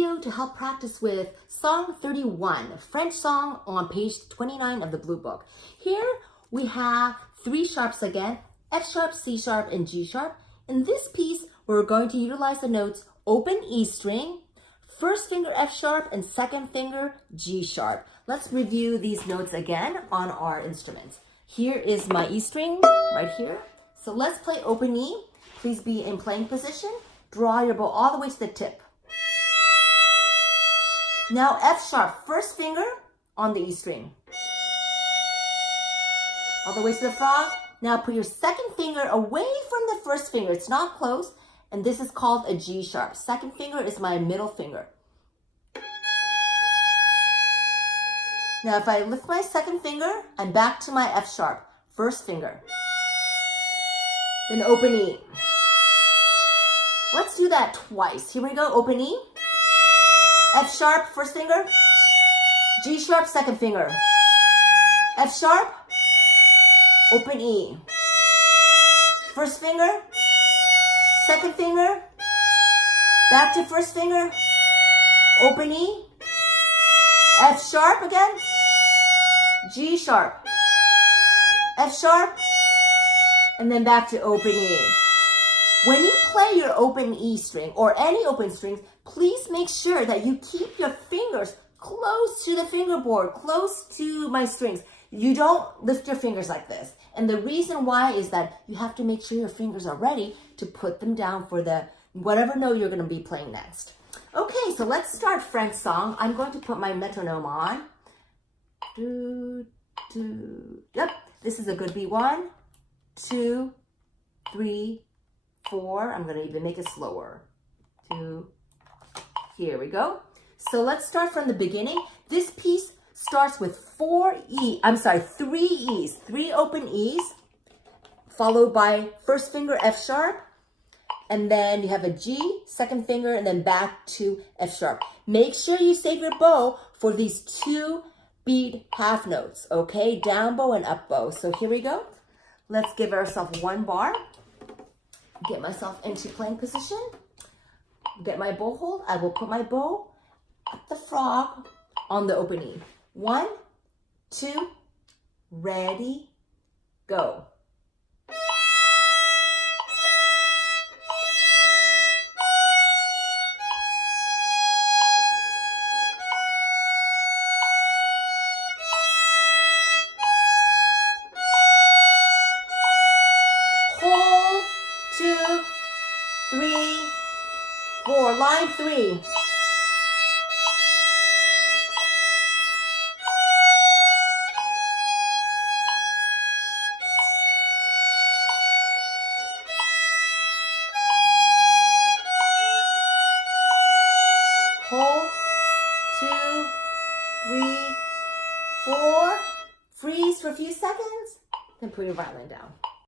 video to help practice with Song 31, a French song on page 29 of the Blue Book. Here we have three sharps again, F sharp, C sharp, and G sharp. In this piece, we're going to utilize the notes open E string, first finger F sharp, and second finger G sharp. Let's review these notes again on our instruments. Here is my E string right here. So let's play open E. Please be in playing position. Draw your bow all the way to the tip. Now F sharp, first finger on the E string. All the way to the frog. Now put your second finger away from the first finger. It's not close. And this is called a G sharp. Second finger is my middle finger. Now if I lift my second finger, I'm back to my F sharp, first finger. Then open E. Let's do that twice. Here we go, open E. F sharp, first finger. G sharp, second finger. F sharp, open E. First finger, second finger, back to first finger, open E. F sharp again, G sharp, F sharp, and then back to open E. When you play your open E string or any open strings, please make sure that you keep your fingers close to the fingerboard, close to my strings. You don't lift your fingers like this. And the reason why is that you have to make sure your fingers are ready to put them down for the whatever note you're going to be playing next. Okay, so let's start French song. I'm going to put my metronome on. Yep, this is a good beat. 1, 2, 3, 4. I'm going to even make it slower. 2. Here we go. So let's start from the beginning. This piece starts with 3 E's, 3 open E's, followed by first finger F sharp, and then you have a G, second finger, and then back to F sharp. Make sure you save your bow for these 2 beat half notes, okay? Down bow and up bow. So here we go. Let's give ourselves 1 bar. Get myself into playing position. Get my bow hold. I will put my bow at the frog on the open E. 1, 2, ready, go. Hold, 2, 3, 4, line 3. Hold, 2, 3, 4. Freeze for a few seconds, then put your violin down.